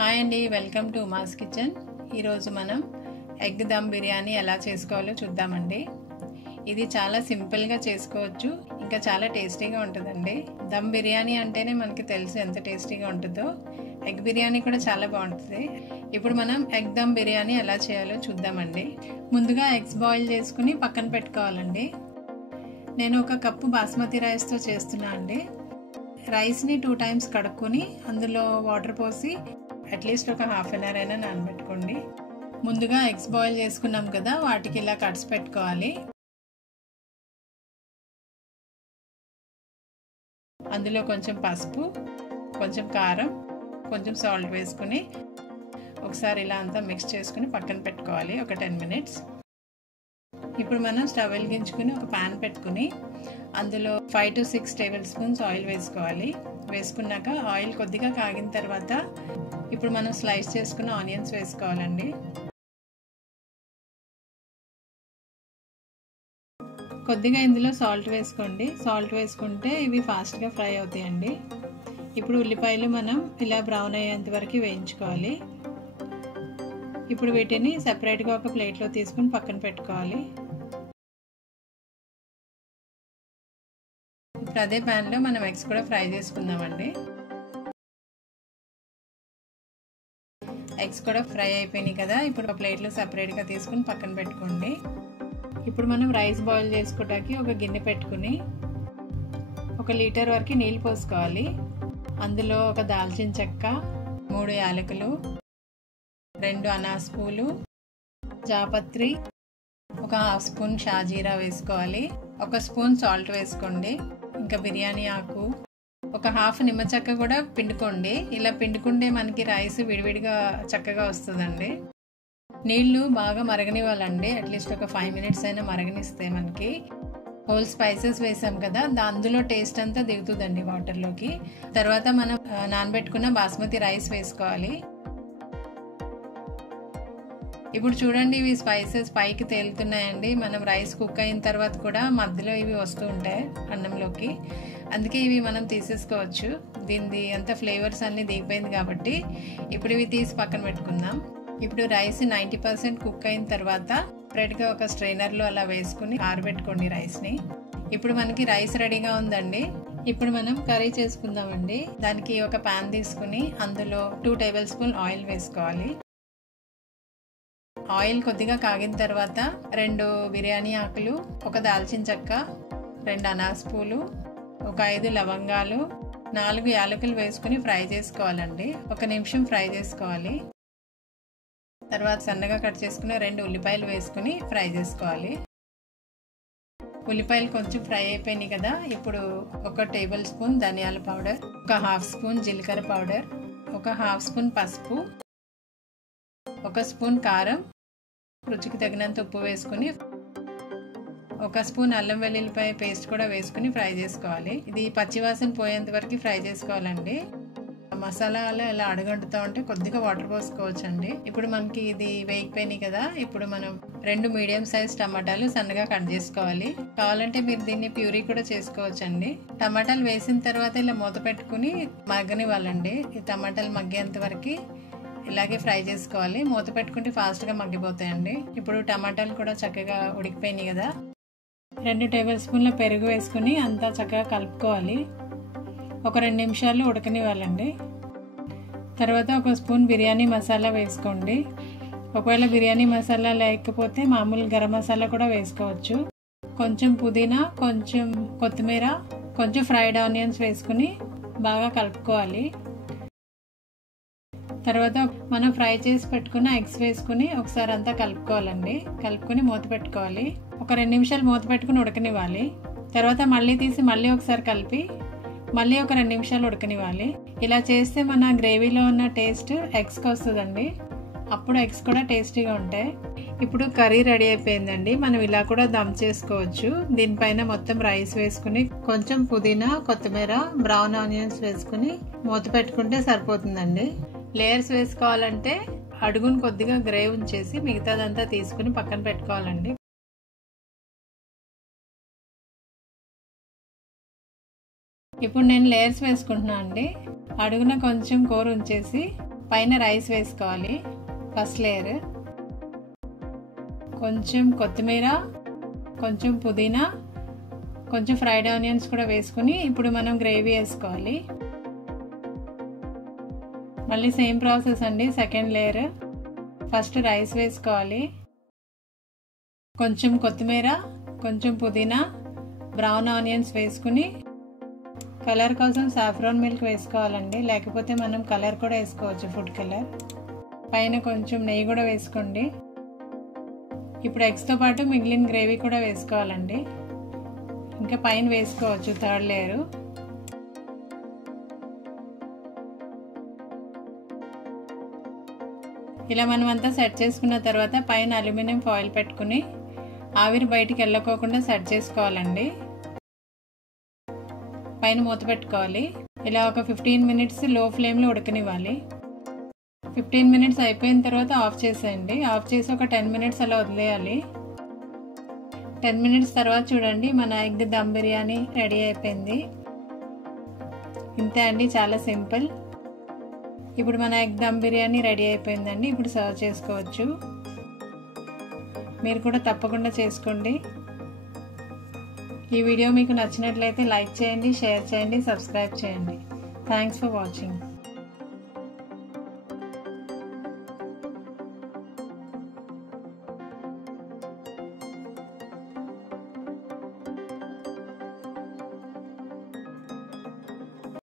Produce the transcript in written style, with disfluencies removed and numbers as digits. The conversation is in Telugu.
హాయ్ అండి, వెల్కమ్ టు ఉమాస్ కిచెన్. ఈరోజు మనం ఎగ్ దమ్ బిర్యానీ ఎలా చేసుకోవాలో చూద్దామండి. ఇది చాలా సింపుల్గా చేసుకోవచ్చు, ఇంకా చాలా టేస్టీగా ఉంటుందండి. దమ్ బిర్యానీ అంటేనే మనకి తెలుసు ఎంత టేస్టీగా ఉంటుందో. ఎగ్ బిర్యానీ కూడా చాలా బాగుంటుంది. ఇప్పుడు మనం ఎగ్ దమ్ బిర్యానీ ఎలా చేయాలో చూద్దామండి. ముందుగా ఎగ్స్ బాయిల్ చేసుకుని పక్కన పెట్టుకోవాలండి. నేను 1 కప్పు బాస్మతి రైస్తో చేస్తున్నా అండి. రైస్ని 2 టైమ్స్ కడుక్కొని అందులో వాటర్ పోసి అట్లీస్ట్ ఒక హాఫ్ అన్ అవర్ అయినా నానబెట్టుకోండి. ముందుగా ఎగ్స్ బాయిల్ చేసుకున్నాం కదా, వాటికి ఇలా కట్స్ పెట్టుకోవాలి. అందులో కొంచెం పసుపు, కొంచెం కారం, కొంచెం సాల్ట్ వేసుకుని ఒకసారి ఇలా అంతా మిక్స్ చేసుకుని పక్కన పెట్టుకోవాలి ఒక 10 మినిట్స్. ఇప్పుడు మనం స్టవ్ వెలిగించుకుని ఒక ప్యాన్ పెట్టుకుని అందులో 5 to 6 టేబుల్ స్పూన్స్ ఆయిల్ వేసుకోవాలి. వేసుకున్నాక ఆయిల్ కొద్దిగా కాగిన తర్వాత ఇప్పుడు మనం స్లైస్ చేసుకున్న ఆనియన్స్ వేసుకోవాలండి. కొద్దిగా ఇందులో సాల్ట్ వేసుకోండి. సాల్ట్ వేసుకుంటే ఇవి ఫాస్ట్గా ఫ్రై అవుతాయండి. ఇప్పుడు ఉల్లిపాయలు మనం ఇలా బ్రౌన్ అయ్యేంత వరకు వేయించుకోవాలి. ఇప్పుడు వీటిని సెపరేట్గా ఒక ప్లేట్లో తీసుకుని పక్కన పెట్టుకోవాలి. ఇప్పుడు అదే ప్యాన్లో మనం ఎగ్స్ కూడా ఫ్రై చేసుకుందామండి. ఎగ్స్ కూడా ఫ్రై అయిపోయినాయి కదా, ఇప్పుడు ఒక ప్లేట్లో సపరేట్గా తీసుకుని పక్కన పెట్టుకోండి. ఇప్పుడు మనం రైస్ బాయిల్ చేసుకోవడానికి ఒక గిన్నె పెట్టుకుని 1 లీటర్ వరకు నీళ్ళు పోసుకోవాలి. అందులో ఒక దాల్చిన చెక్క, 3 యాలకులు, 2 అనాస్ పూలు, జాపత్రి, ఒక హాఫ్ స్పూన్ షాజీరా వేసుకోవాలి. 1 స్పూన్ సాల్ట్ వేసుకోండి. ఇంకా బిర్యానీ ఆకు, ఒక హాఫ్ నిమ్మ చెక్క కూడా పిండుకోండి. ఇలా పిండుకుంటే మనకి రైస్ విడివిడిగా చక్కగా వస్తుందండి. నీళ్లు బాగా మరగనివ్వాలండి. అట్లీస్ట్ ఒక 5 మినిట్స్ అయినా మరగనిస్తే మనకి హోల్ స్పైసెస్ వేసాం కదా, అందులో టేస్ట్ అంతా దిగుతుందండి వాటర్లోకి. తర్వాత మనం నానబెట్టుకున్న బాస్మతి రైస్ వేసుకోవాలి. ఇప్పుడు చూడండి, ఇవి స్పైసెస్ పైకి తేలుతున్నాయండి. మనం రైస్ కుక్ అయిన తర్వాత కూడా మధ్యలో ఇవి వస్తూ ఉంటాయి అన్నంలోకి, అందుకే ఇవి మనం తీసేసుకోవచ్చు. దీనిది అంత ఫ్లేవర్స్ అన్ని దిగిపోయింది కాబట్టి ఇప్పుడు ఇవి తీసి పక్కన పెట్టుకుందాం. ఇప్పుడు రైస్ 90% కుక్ అయిన తర్వాత సపరేట్గా ఒక స్ట్రైనర్లో అలా వేసుకుని ఆరబెట్టుకోండి రైస్ని. ఇప్పుడు మనకి రైస్ రెడీగా ఉందండి. ఇప్పుడు మనం కర్రీ చేసుకుందామండి. దానికి ఒక ప్యాన్ తీసుకుని అందులో 2 టేబుల్ స్పూన్ ఆయిల్ వేసుకోవాలి. ఆయిల్ కొద్దిగా కాగిన తర్వాత 2 బిర్యానీ ఆకులు, 1 దాల్చిన చెక్క, 2 అనాస్ పూలు, ఒక 5 లవంగాలు, 4 యాలకులు వేసుకుని ఫ్రై చేసుకోవాలండి. 1 నిమిషం ఫ్రై చేసుకోవాలి. తర్వాత సన్నగా కట్ చేసుకున్న 2 ఉల్లిపాయలు వేసుకుని ఫ్రై చేసుకోవాలి. ఉల్లిపాయలు కొంచెం ఫ్రై అయిపోయినాయి కదా, ఇప్పుడు 1 టేబుల్ స్పూన్ ధనియాల పౌడర్, ఒక హాఫ్ స్పూన్ జీలకర్ర పౌడర్, ఒక హాఫ్ స్పూన్ పసుపు, 1 స్పూన్ కారం, రుచికి తగినంత ఉప్పు వేసుకుని 1 స్పూన్ అల్లం వెల్లుల్లిపాయ పేస్ట్ కూడా వేసుకుని ఫ్రై చేసుకోవాలి. ఇది పచ్చివాసన పోయేంత వరకు ఫ్రై చేసుకోవాలండి. మసాలాలు ఇలా అడుగంటుతూ ఉంటే కొద్దిగా వాటర్ పోసుకోవచ్చండి. ఇప్పుడు మనకి ఇది వేగిపోయినాయి కదా, ఇప్పుడు మనం 2 మీడియం సైజ్ టమాటాలు సన్నగా కట్ చేసుకోవాలి. కావాలంటే మీరు దీన్ని ప్యూరీ కూడా చేసుకోవచ్చండి. టమాటాలు వేసిన తర్వాత ఇలా మూత పెట్టుకుని మగ్గనివ్వాలండి. ఈ టమాటాలు మగ్గేంత వరకు ఇలాగే ఫ్రై చేసుకోవాలి. మూత పెట్టుకుంటే ఫాస్ట్గా మగ్గిపోతాయండి. ఇప్పుడు టమాటాలు కూడా చక్కగా ఉడికిపోయినాయి కదా, 2 టేబుల్ స్పూన్ల పెరుగు వేసుకుని అంతా చక్కగా కలుపుకోవాలి. ఒక 2 నిమిషాలు ఉడకనివ్వాలండి. తర్వాత 1 స్పూన్ బిర్యానీ మసాలా వేసుకోండి. ఒకవేళ బిర్యానీ మసాలా లేకపోతే మామూలు గరం మసాలా కూడా వేసుకోవచ్చు. కొంచెం పుదీనా, కొంచెం కొత్తిమీర, కొంచెం ఫ్రైడ్ ఆనియన్స్ వేసుకుని బాగా కలుపుకోవాలి. తర్వాత మనం ఫ్రై చేసి పెట్టుకున్న ఎగ్స్ వేసుకుని ఒకసారి అంతా కలుపుకోవాలండి. కలుపుకొని మూత పెట్టుకోవాలి. ఒక 2 నిమిషాలు మూత పెట్టుకుని ఉడకనివ్వాలి. తర్వాత మళ్ళీ తీసి మళ్ళీ ఒకసారి కలిపి మళ్ళీ ఒక 2 నిమిషాలు ఉడకనివ్వాలి. ఇలా చేస్తే మన గ్రేవీలో ఉన్న టేస్ట్ ఎగ్స్కి వస్తుందండి. అప్పుడు ఎగ్స్ కూడా టేస్టీగా ఉంటాయి. ఇప్పుడు కర్రీ రెడీ అయిపోయిందండి. మనం ఇలా కూడా దమ్ చేసుకోవచ్చు. దీనిపైన మొత్తం రైస్ వేసుకుని కొంచెం పుదీనా, కొత్తిమీర, బ్రౌన్ ఆనియన్స్ వేసుకుని మూత పెట్టుకుంటే సరిపోతుందండి. లేయర్స్ వేసుకోవాలంటే అడుగును కొద్దిగా గ్రేవ్ ఉంచేసి మిగతాదంతా తీసుకుని పక్కన పెట్టుకోవాలండి. ఇప్పుడు నేను లేయర్స్ వేసుకుంటున్నాను అండి. అడుగున కొంచెం కూర ఉంచేసి పైన రైస్ వేసుకోవాలి, ఫస్ట్ లేయర్. కొంచెం కొత్తిమీర, కొంచెం పుదీనా, కొంచెం ఫ్రైడ్ ఆనియన్స్ కూడా వేసుకుని ఇప్పుడు మనం గ్రేవీ వేసుకోవాలి. మళ్ళీ సేమ్ ప్రాసెస్ అండి. సెకండ్ లేయర్, ఫస్ట్ రైస్ వేసుకోవాలి, కొంచెం కొత్తిమీర, కొంచెం పుదీనా, బ్రౌన్ ఆనియన్స్ వేసుకుని కలర్ కోసం సాఫ్రాన్ మిల్క్ వేసుకోవాలండి, లేకపోతే మనం కలర్ కూడా వేసుకోవచ్చు, ఫుడ్ కలర్. పైన కొంచెం నెయ్యి కూడా వేసుకోండి. ఇప్పుడు ఎగ్స్తో పాటు మిగిలిన గ్రేవీ కూడా వేసుకోవాలండి. ఇంకా పైన వేసుకోవచ్చు థర్డ్ లేయరు. ఇలా మనం అంతా సెట్ చేసుకున్న తర్వాత పైన అల్యూమినియం ఫాయిల్ పెట్టుకుని ఆవిరి బయటికి వెళ్ళకోకుండా సెట్ చేసుకోవాలండి. పైన మూత పెట్టుకోవాలి. ఇలా ఒక 15 మినిట్స్ లో ఫ్లేమ్లో ఉడకనివ్వాలి. 15 మినిట్స్ అయిపోయిన తర్వాత ఆఫ్ చేసేయండి. ఆఫ్ చేసి ఒక 10 మినిట్స్ అలా వదిలేయాలి. 10 మినిట్స్ తర్వాత చూడండి, మన ఎగ్ దమ్ బిర్యానీ రెడీ అయిపోయింది. ఇంతే అండి, చాలా సింపుల్. ఇప్పుడు మన ఎగ్ దమ్ బిర్యానీ రెడీ అయిపోయిందండి. ఇప్పుడు సర్వ్ చేసుకోవచ్చు. మీరు కూడా తప్పకుండా చేసుకోండి. ఈ వీడియో మీకు నచ్చినట్లయితే లైక్ చేయండి, షేర్ చేయండి, సబ్స్క్రైబ్ చేయండి. Thanks for watching.